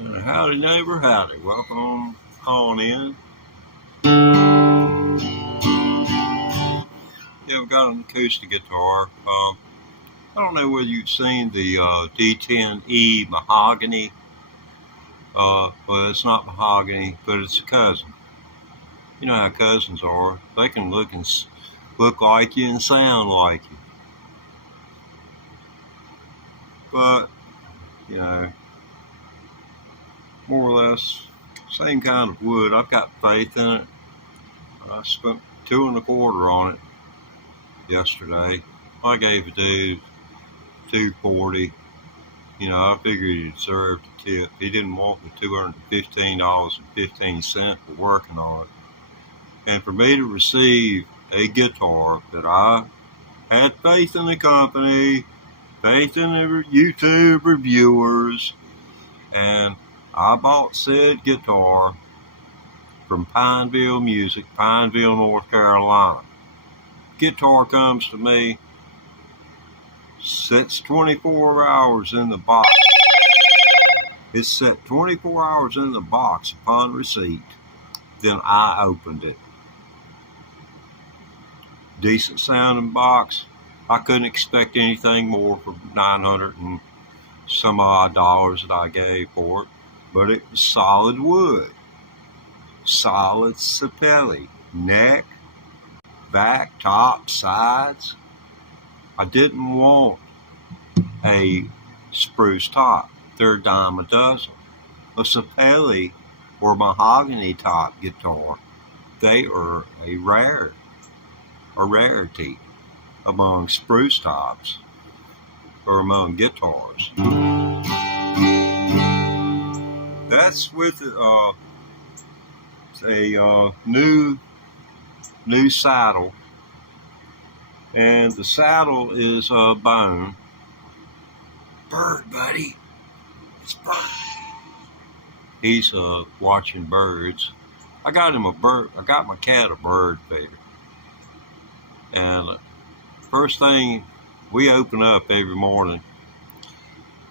Howdy neighbor, howdy. Welcome on in. Yeah, we've got an acoustic guitar. I don't know whether you've seen the D10E mahogany. Well, it's not mahogany, but it's a cousin. You know how cousins are. They can look like you and sound like you. But, you know, more or less same kind of wood. I've got faith in it. I spent $2.25 on it yesterday. I gave a dude $2.40. You know, I figured he deserved a tip. He didn't want the $215.15 for working on it. And for me to receive a guitar that I had faith in the company, faith in the YouTube reviewers, and I bought said guitar from Pineville Music, Pineville, North Carolina. Guitar comes to me, sits 24 hours in the box. It's set 24 hours in the box upon receipt. Then I opened it. Decent sounding box. I couldn't expect anything more for $900 and some odd dollars that I gave for it. But it was solid wood. Solid sapelli. Neck, back, top, sides. I didn't want a spruce top. They're a dime a dozen. A sapelli or mahogany top guitar, they are a rarity among spruce tops or among guitars. That's with a new saddle, and the saddle is bone. Bird, buddy, it's bird. He's watching birds. I got him a bird. I got my cat a bird feeder, and first thing we open up every morning.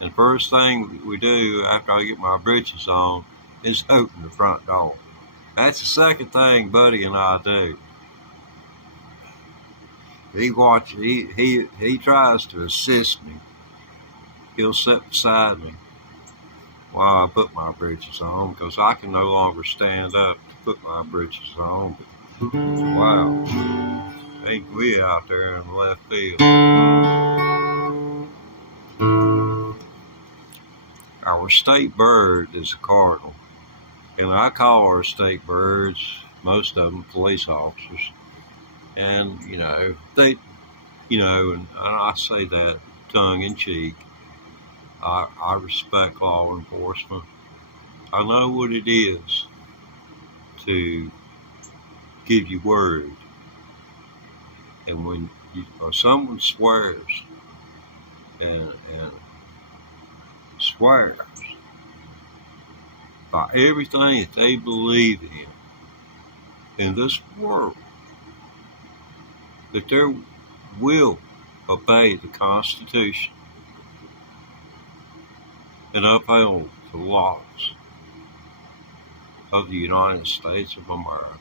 And the first thing we do after I get my britches on is open the front door. That's the second thing Buddy and I do. He tries to assist me. He'll sit beside me while I put my britches on because I can no longer stand up to put my britches on. But, wow, ain't we out there in the left field? Our state bird is a cardinal, and I call our state birds, most of them police officers, and and I say that tongue in cheek. I respect law enforcement. I know what it is to give you word, and when someone swears and swears by everything that they believe in this world, that they will obey the Constitution and uphold the laws of the United States of America.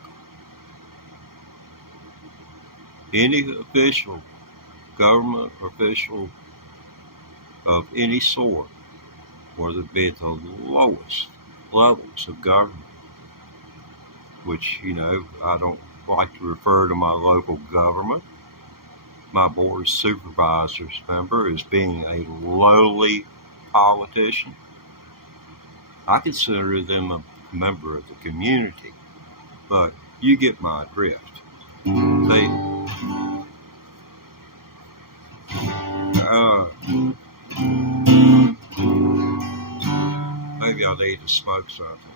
Any official, government official of any sort, whether it be at the lowest levels of government, which, I don't like to refer to my local government, my board of supervisors member, as being a lowly politician. I consider them a member of the community, but you get my drift. Maybe I need to smoke something.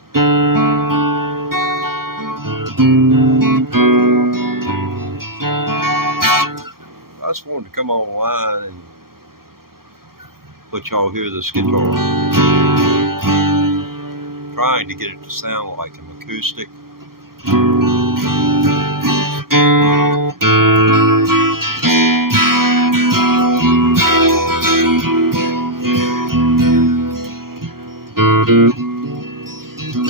I just wanted to come online and let y'all hear this guitar. Trying to get it to sound like an acoustic. Well,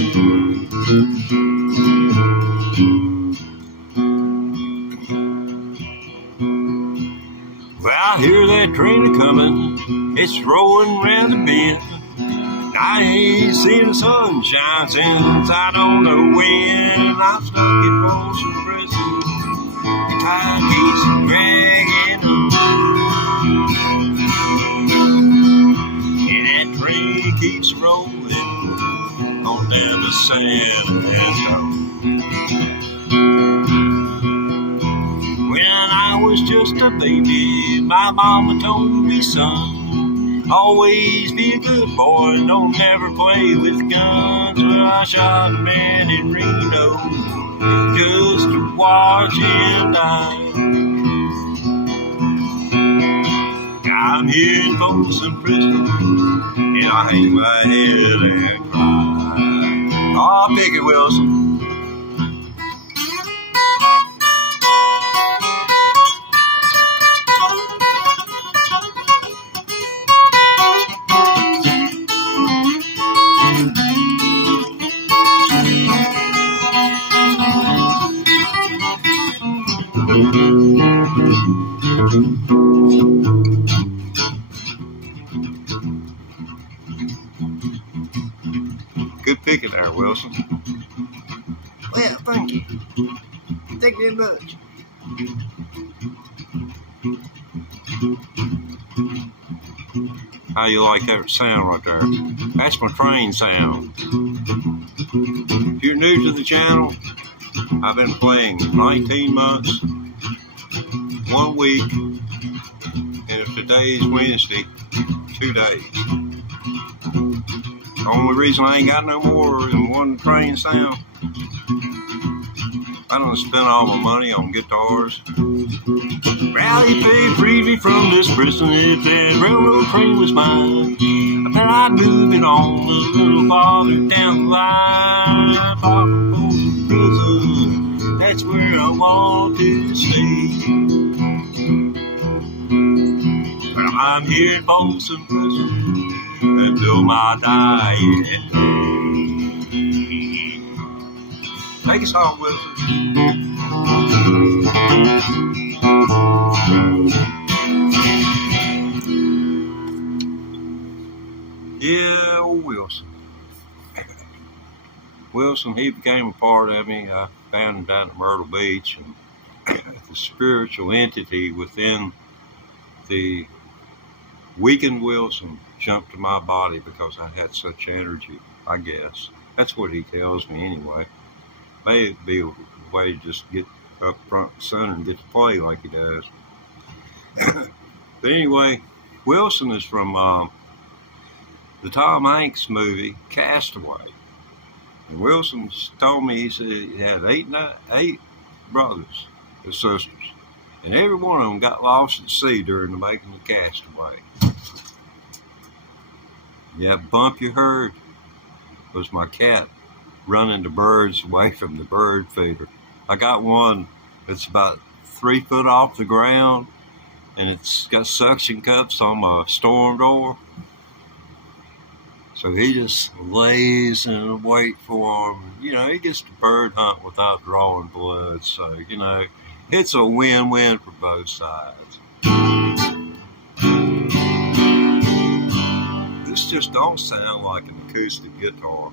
I hear that train a-comin', it's rolling round the bend. I ain't seen the sunshine since I don't know when. I'm stuck in Folsom prison, and time keeps dragging on. And that train keeps rolling on down to San Antonio. When I was just a baby, my mama told me, son, always be a good boy and don't never play with guns. Well, I shot a man in Reno just to watch him die. I'm here in Folsom prison, and I hang my head and cry. Oh, pick it, Wilson. Good picking there, Wilson. Well, thank you. Thank you very much. How you like that sound right there? That's my train sound. If you're new to the channel, I've been playing 19 months, 1 week, and if today is Wednesday, 2 days. The only reason I ain't got no more than one train sound, I done spent all my money on guitars. Rally paid freely from this prison if that railroad train was mine. I bet I'd move it on a little farther down the line. Far from Folsom prison, that's where I want to stay. But I'm here in Folsom prison until my dying day. Take us home, Wilson. Yeah, old Wilson. Wilson, he became a part of me. I found him down at Myrtle Beach, and the spiritual entity within the weakened Wilson jumped to my body because I had such energy, I guess. That's what he tells me anyway. May be a way to just get up front and center and get to play like he does. But anyway, Wilson is from the Tom Hanks movie, Castaway. And Wilson told me, he said he had eight brothers and sisters. And every one of them got lost at sea during the making of Castaway. That bump you heard was my cat running the birds away from the bird feeder. I got one that's about 3 foot off the ground, and it's got suction cups on my storm door. So he just lays and wait for them. You know, he gets to bird hunt without drawing blood. So, you know, it's a win-win for both sides. This just don't sound like an acoustic guitar.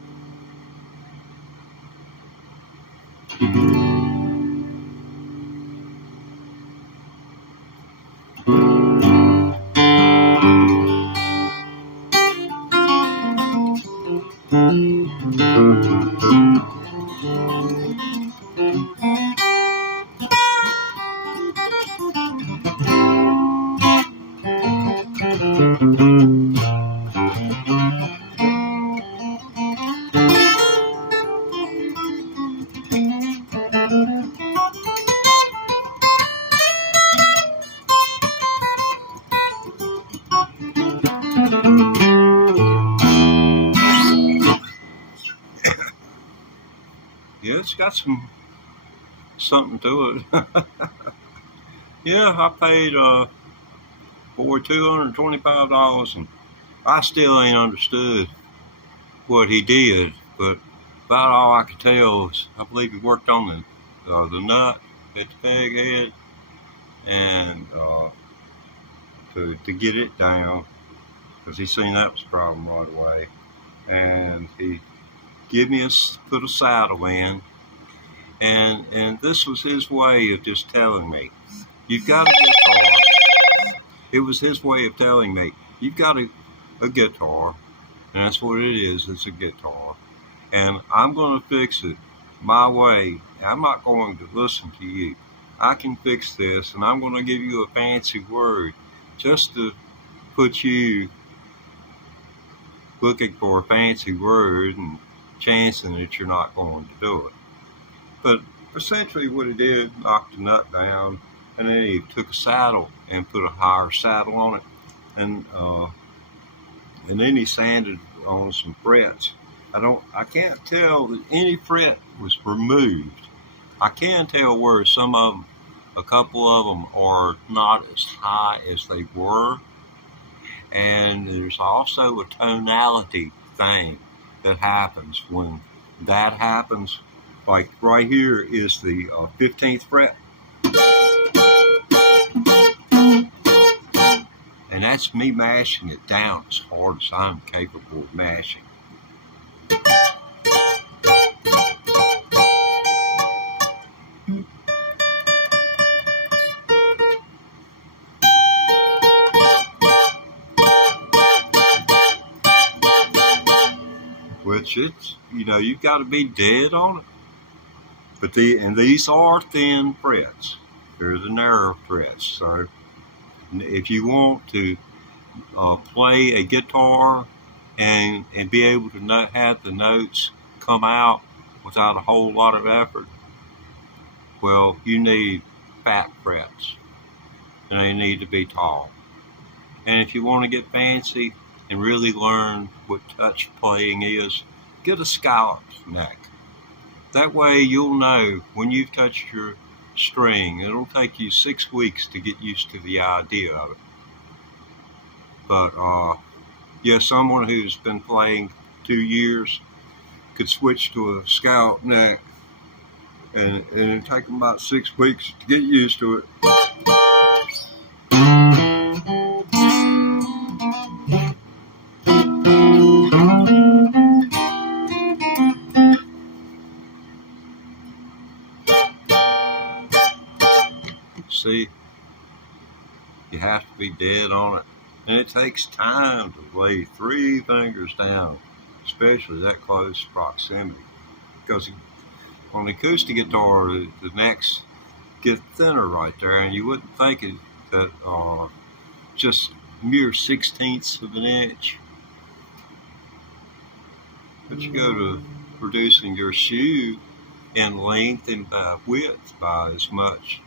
Yeah, it's got something to it. Yeah, I paid for $225, and I still ain't understood what he did, but about all I could tell is I believe he worked on the nut at the peg head, and to get it down, because he seen that was a problem right away. And he give me put a saddle in, and this was his way of just telling me, you've got a guitar. It was his way of telling me, you've got a guitar, and that's what it is. It's a guitar, and I'm going to fix it my way. I'm not going to listen to you. I can fix this, and I'm going to give you a fancy word just to put you looking for a fancy word and chancing that you're not going to do it. But essentially what he did, knocked the nut down, and then he took a saddle and put a higher saddle on it, and then he sanded on some frets. I can't tell that any fret was removed. I can tell where some of them, a couple of them, are not as high as they were. And there's also a tonality thing that happens when that happens. Like right here is the 15th fret. And that's me mashing it down as hard as I'm capable of mashing. Which it's, you've got to be dead on it. But these are thin frets. They're the narrow frets. So if you want to play a guitar and be able to have the notes come out without a whole lot of effort, well, you need fat frets, and they need to be tall. And if you want to get fancy and really learn what touch playing is, get a scalloped neck. That way you'll know when you've touched your string. It'll take you 6 weeks to get used to the idea of it. But someone who's been playing 2 years could switch to a scalloped neck, and it'll take them about 6 weeks to get used to it. See, you have to be dead on it, and it takes time to lay 3 fingers down, especially that close proximity, because on the acoustic guitar the necks get thinner right there, and you wouldn't think it that just mere 1/16 of an inch. But you go to reducing your shoe in length and by width by as much,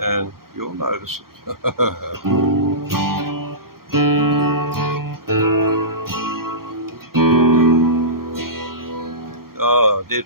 and you'll notice it. Did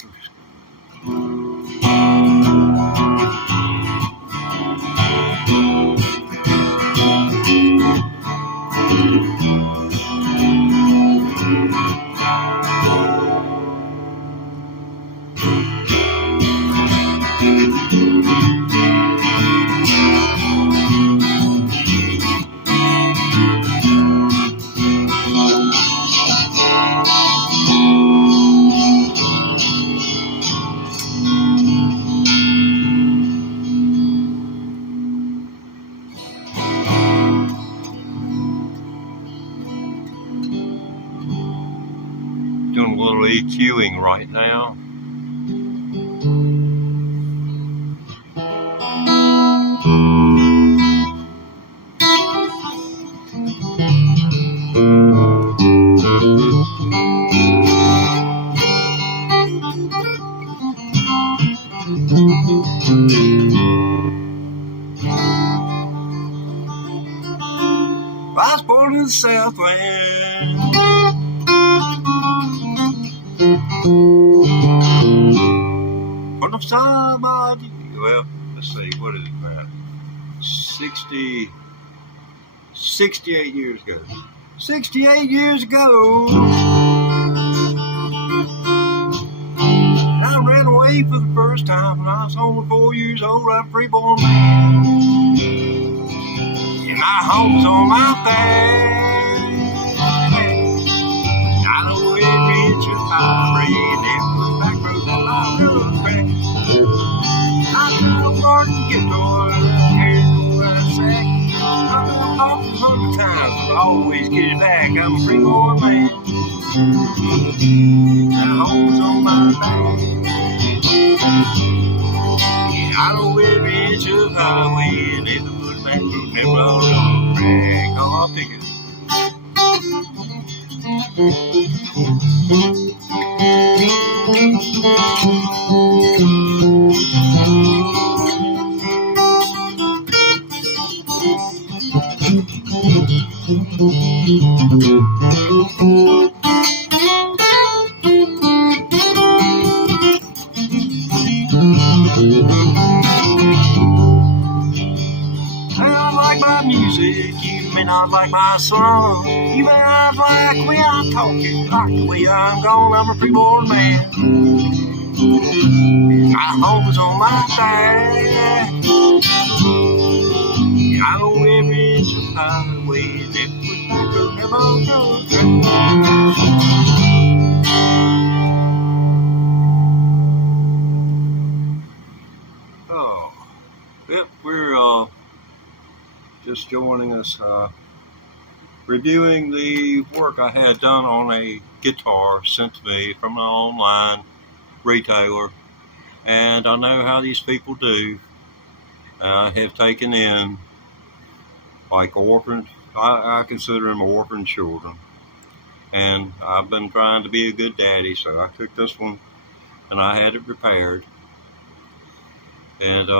doing a little EQing right now. I was born in the Southland. From somebody, well, let's see, what is it now? 68 years ago. 68 years ago, was only 4 years old, I'm a freeborn man. And my home's on my back. I know every inch of highway and every back road that I could crack. I got a garden guitar and a heroin sack. I've been off 100 times, but I always get it back. I'm a freeborn man. My home's on my back. Yeah, I know every inch of highway and every foot back road that I could crack. Oh, I'll pick it. I like my music, you may not like my song. You may not like the way I talk, you like the way I'm gone. I'm a freeborn man. My home is on my back. I know every inch of highway and every foot back road that I'm going. Oh, yep, we're just joining us, reviewing the work I had done on a guitar sent to me from an online retailer. And I know how these people do. I have taken in like orphaned, I consider them orphan children. And I've been trying to be a good daddy, so I took this one and I had it repaired. And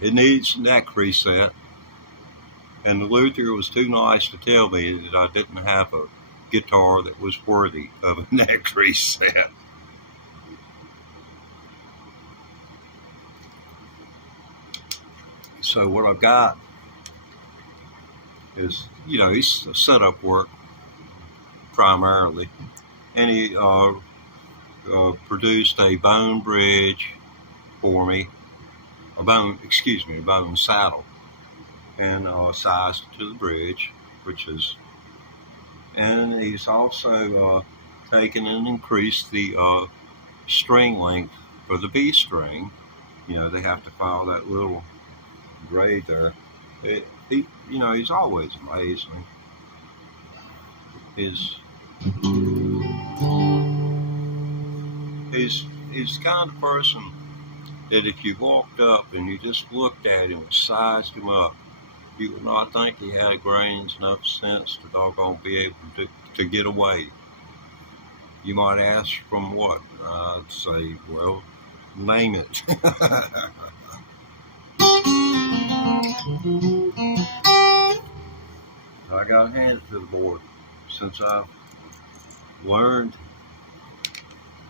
it needs neck reset. And the luthier was too nice to tell me that I didn't have a guitar that was worthy of a neck reset. So what I've got is, he's setup work primarily. And he produced a bone bridge for me, a bone saddle, and sized to the bridge, and he's also taken and increased the string length for the B string. They have to file that little grade there. He's always amazing. He's the kind of person that if you walked up and you just looked at him and sized him up, you would not think he had grains enough sense to doggone be able to get away. You might ask from what? I'd say, well, name it. I got to hand it to the boy. Since I've learned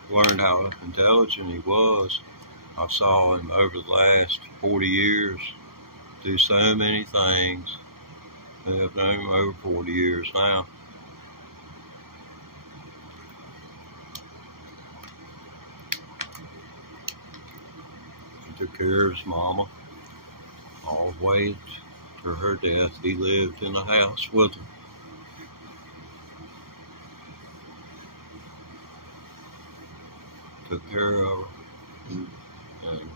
how intelligent he was, I saw him over the last 40 years do so many things. I've known him over 40 years now. He took care of his mama all the way to her death. He lived in the house with her. Took care of her. And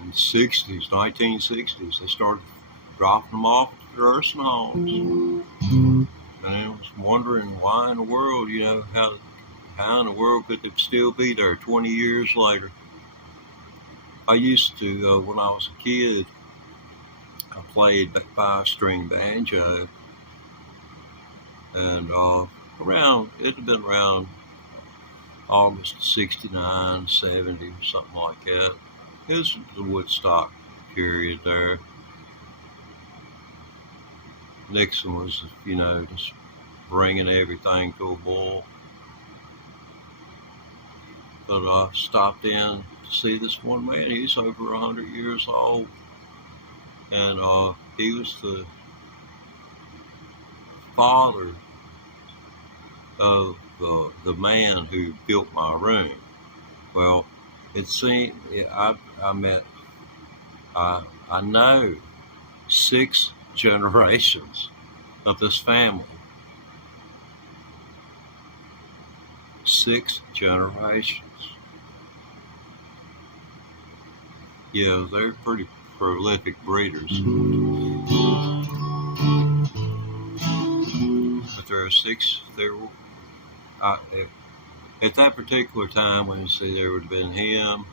in the 1960s, they started dropping them off at the nursing homes. And I was wondering why in the world, how in the world could they still be there 20 years later? I used to, when I was a kid, I played 5-string banjo. And it had been around August 69, 70, or something like that. It was the Woodstock period there. Nixon was, just bringing everything to a boil. But I stopped in to see this one man. He's over 100 years old. And he was the father of the man who built my room. Well, it seemed I know 6 generations of this family. 6 generations. Yeah, they're pretty prolific breeders. But there are 6. At that particular time, when you see, there would have been him,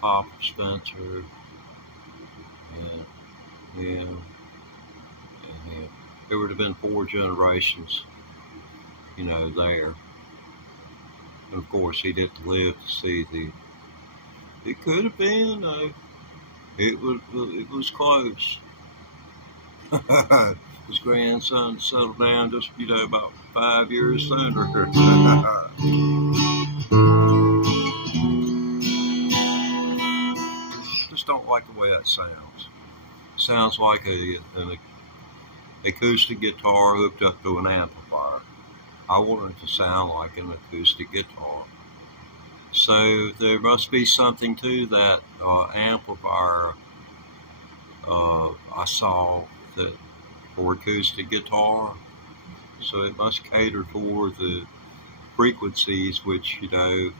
Papa Spencer, and him, and him. There would have been 4 generations, there. And of course, he didn't live to see the. It could have been. It was close. His grandson settled down just, about 5 years sooner. Just don't like the way that sounds. Sounds like an acoustic guitar hooked up to an amplifier. I want it to sound like an acoustic guitar. So there must be something to that amplifier I saw that for acoustic guitar. So it must cater for the frequencies which you're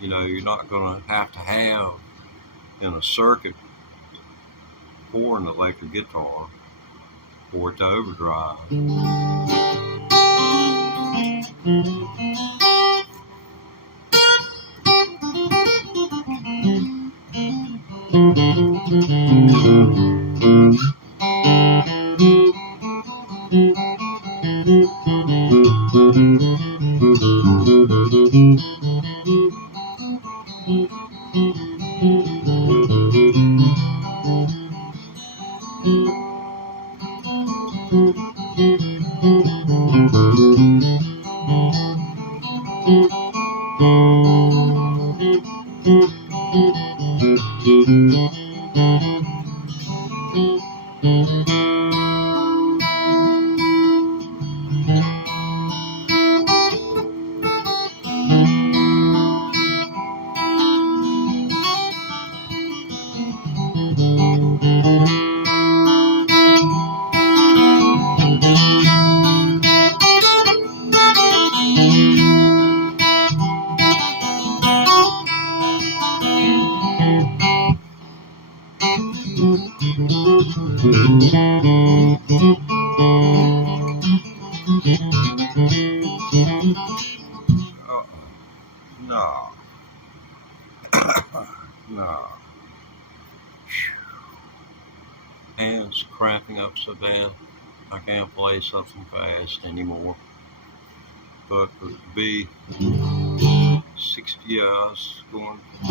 not going to have in a circuit for an electric guitar for it to overdrive. No. No. Hands cramping up so bad I can't play something fast anymore. But it would be 60 years going to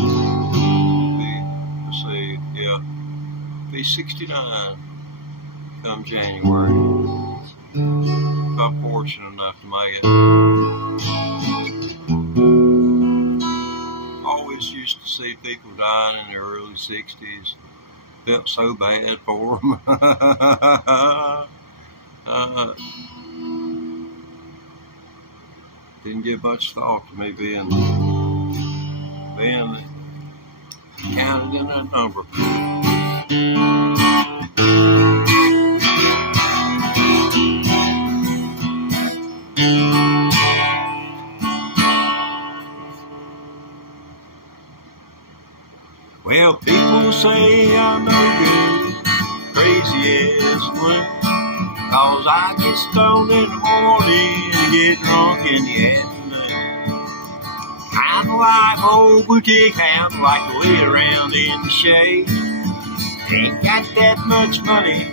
be, let's see, yeah, be 69 come January. If I'm fortunate enough to make it. Always used to see people dying in their early 60s. Felt so bad for them. Didn't give much thought to me being counted in that number. Well, people say I'm no good, crazy as one, 'cause I get stoned in the morning and get drunk in the afternoon. Kinda like old boutique hounds, like to lay around in the shade. Ain't got that much money,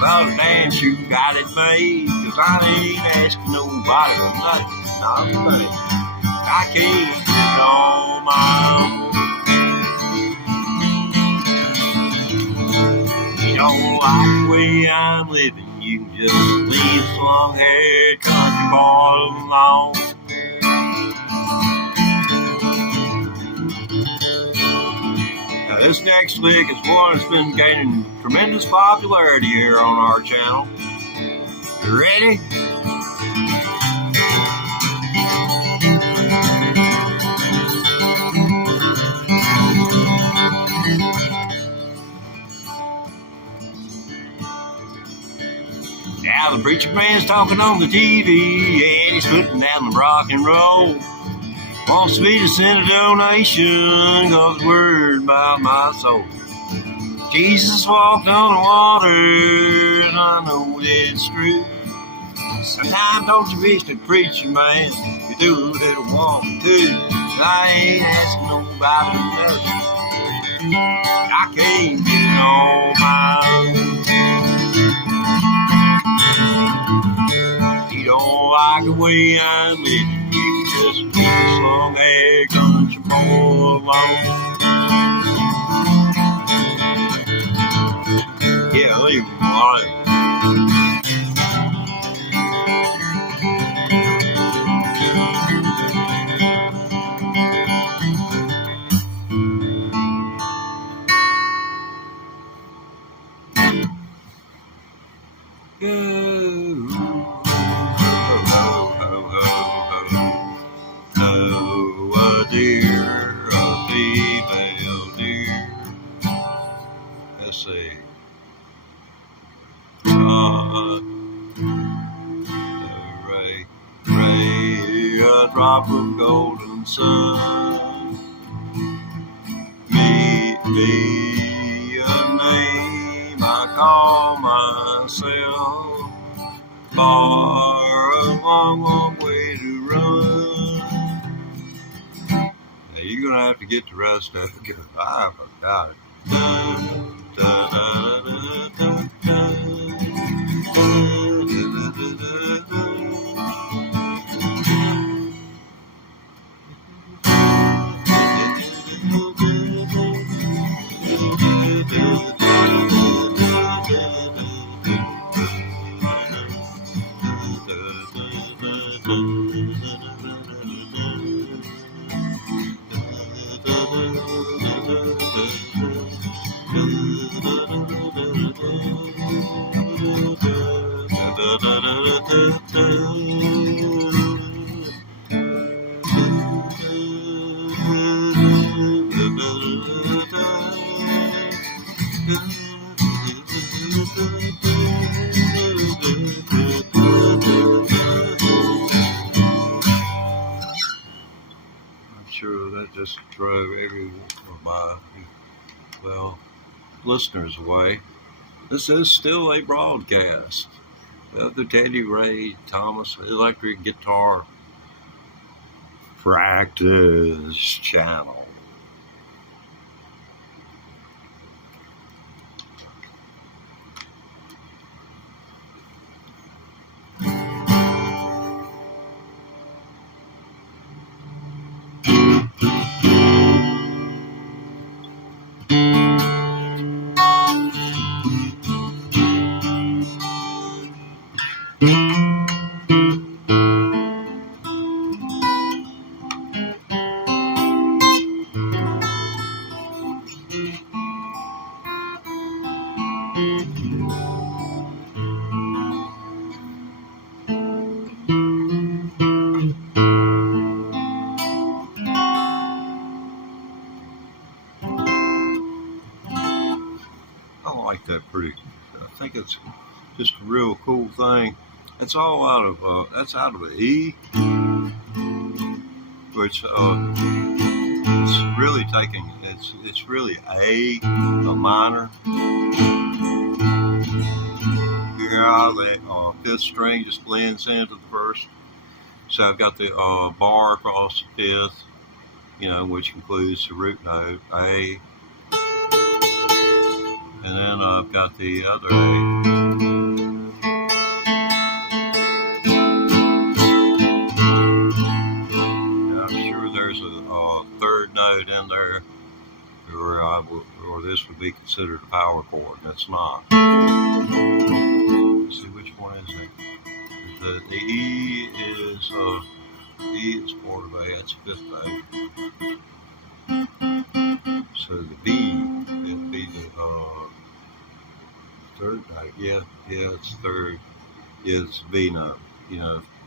but a damn sure got it made, 'cause I ain't asking nobody for nothing, not a thing. I can't do it on my own. You don't like the way I'm living, you can just leave this long-haired country boy alone. Now this next lick is one that's been gaining tremendous popularity here on our channel. You ready? Now the preacher man's talking on the TV, and he's putting down the rock and roll. Wants me to send a donation, 'cause the word about my soul. Jesus walked on the water, and I know that it's true. Sometimes don't you wish the preacher man you do a little walking too? I ain't asking nobody nothing. I can't get it on my own. You don't like the way I'm living, you just leave this long hair country boy alone. Yeah, leave him alone. Drop of golden sun, me a name I call myself, far a long way to run. Now you're gonna have to get the rest of it, because I forgot it. Just drove every one of my listeners away. This is still a broadcast of the Teddy Ray Thomas Electric Guitar Practice Channel. I think it's just a real cool thing. It's all out of that's out of an E, which it's really taking it's really a minor. Here how the fifth string just blends into the first. So I've got the bar across the fifth, which includes the root note A. And then I've got the other A. And I'm sure there's a third note in there, or this would be considered a power chord, and it's not. Let's see which one is it. The E is fourth of A. That's fifth note. So the B, it'd be the third note. Yeah, it's third. Yeah, it's B note.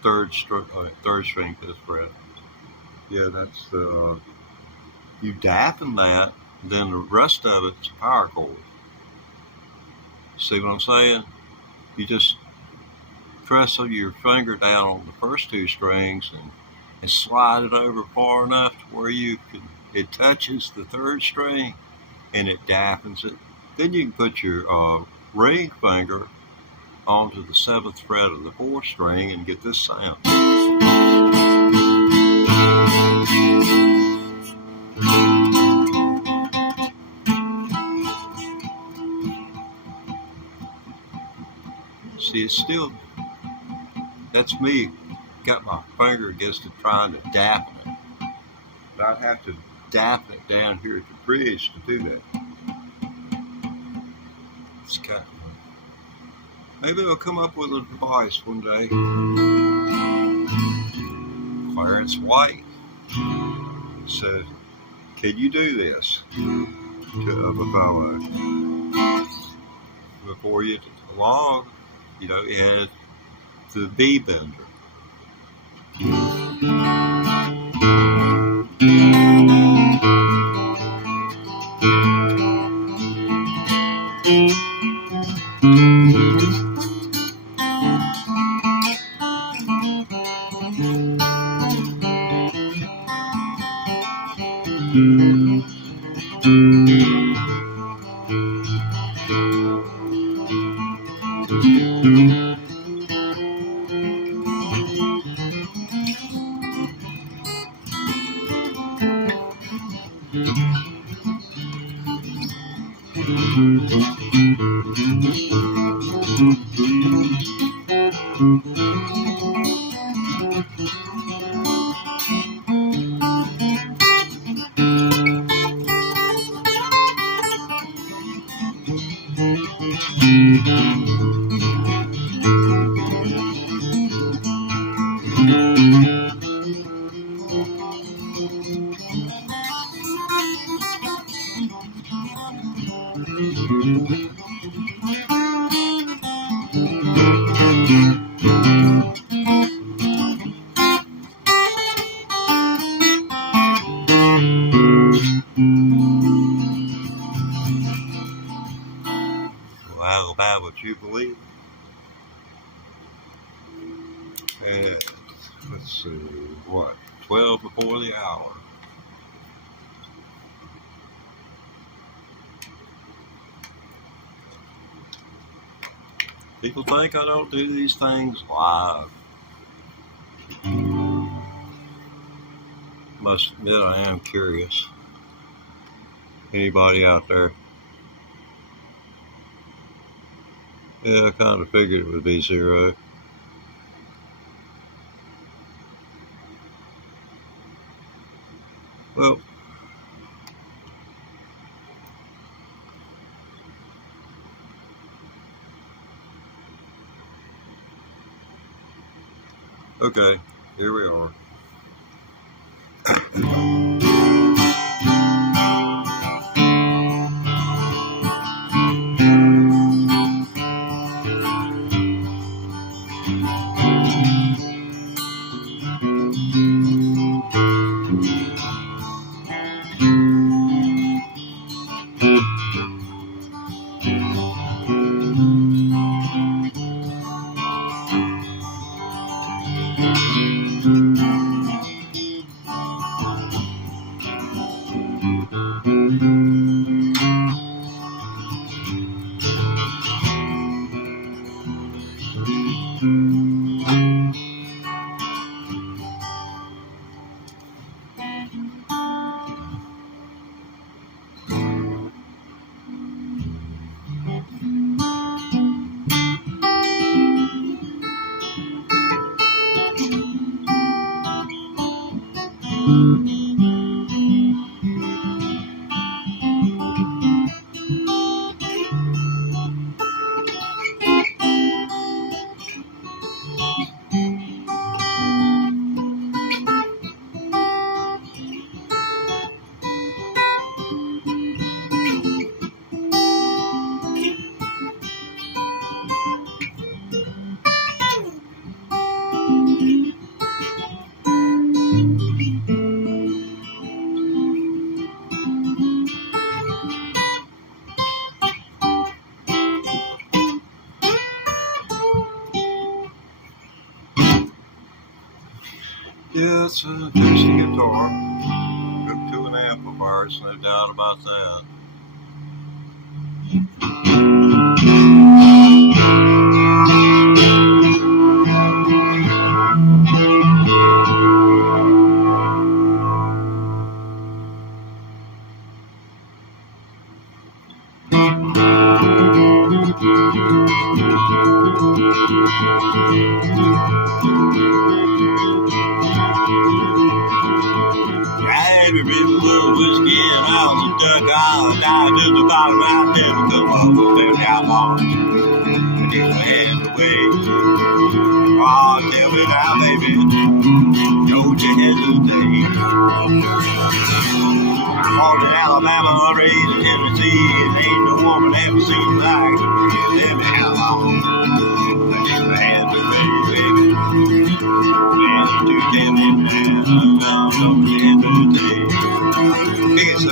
Third string, fifth fret. Yeah, that's the. You dampen that, then the rest of it's a power chord. See what I'm saying? You just press your finger down on the first two strings and slide it over far enough to where it touches the third string and it dampens it. Then you can put your ring finger onto the 7th fret of the 4th string and get this sound. See, it's still, that's me, got my finger against it trying to dampen it. But I'd have to dampen it down here at the bridge to do that. It's kind of, maybe I'll come up with a device one day. Clarence White said, can you do this to a fellow? Before you long, you know, he had the B bender. I'll buy what you believe. And let's see, what? 12 before the hour. People think I don't do these things live. Must admit I am curious. Anybody out there? Yeah, I kind of figured it would be 0. Well, okay, here we are. Yeah, it's an acoustic guitar hooked to an amplifier, there's no doubt about that. Every river full of whiskey and house and duck island, dive to the bottom right there, come up with them outlaws. And get my hands away. Oh, tell me now, baby, don't you hesitate. I'm born in Alabama, raised in Tennessee, and ain't no woman ever seen like them outlaws. I get my hands away, baby. Man, to tell me now, don't you hesitate. Yes, sir.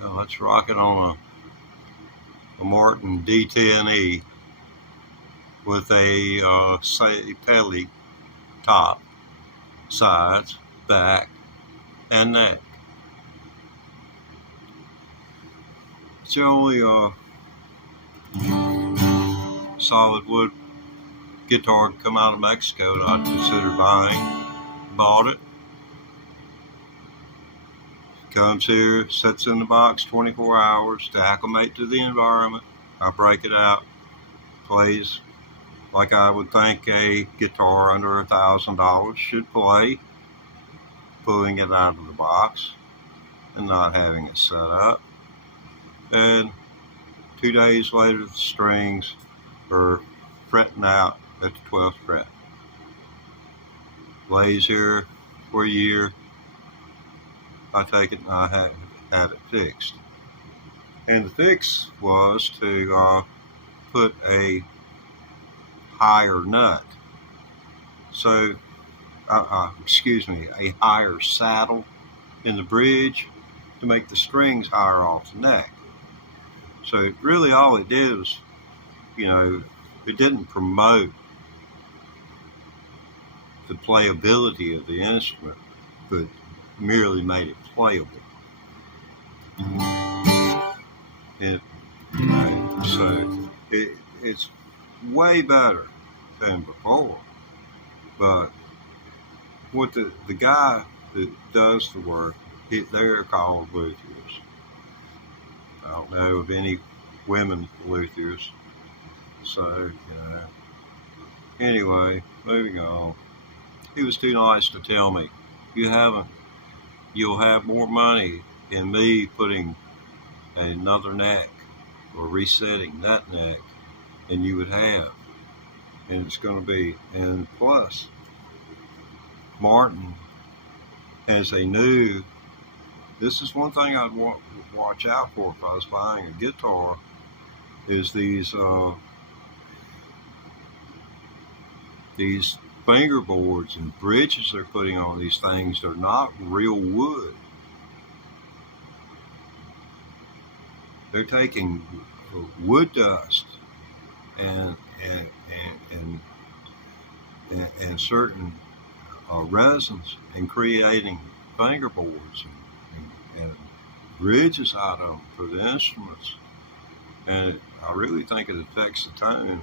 Well, let's rock it on a Martin D10E with a Pelly top, sides, back, and neck. It's the only solid wood guitar to come out of Mexico that I'd consider buying. Bought it. Comes here, sits in the box 24 hours to acclimate to the environment. I break it out, plays like I would think a guitar under $1,000 should play, pulling it out of the box and not having it set up. And 2 days later, the strings are fretting out at the 12th fret. Lays here for a year. I take it and I had it fixed. And the fix was to put a higher nut. So, a higher saddle in the bridge to make the strings higher off the neck. So really all it did was, it didn't promote the playability of the instrument, but merely made it playable. And, so it's way better than before. But what the guy that does the work, they're called luthiers. I don't know of any women luthiers. So, anyway, moving on. He was too nice to tell me, you'll have more money in me putting another neck or resetting that neck than you would have. And it's going to be, and plus, Martin has a new, this is one thing I'd watch out for if I was buying a guitar, is these fingerboards and bridges they're putting on these things. They're not real wood. They're taking wood dust and certain resins and creating fingerboards and bridges out of them for the instruments. And I really think it affects the tone.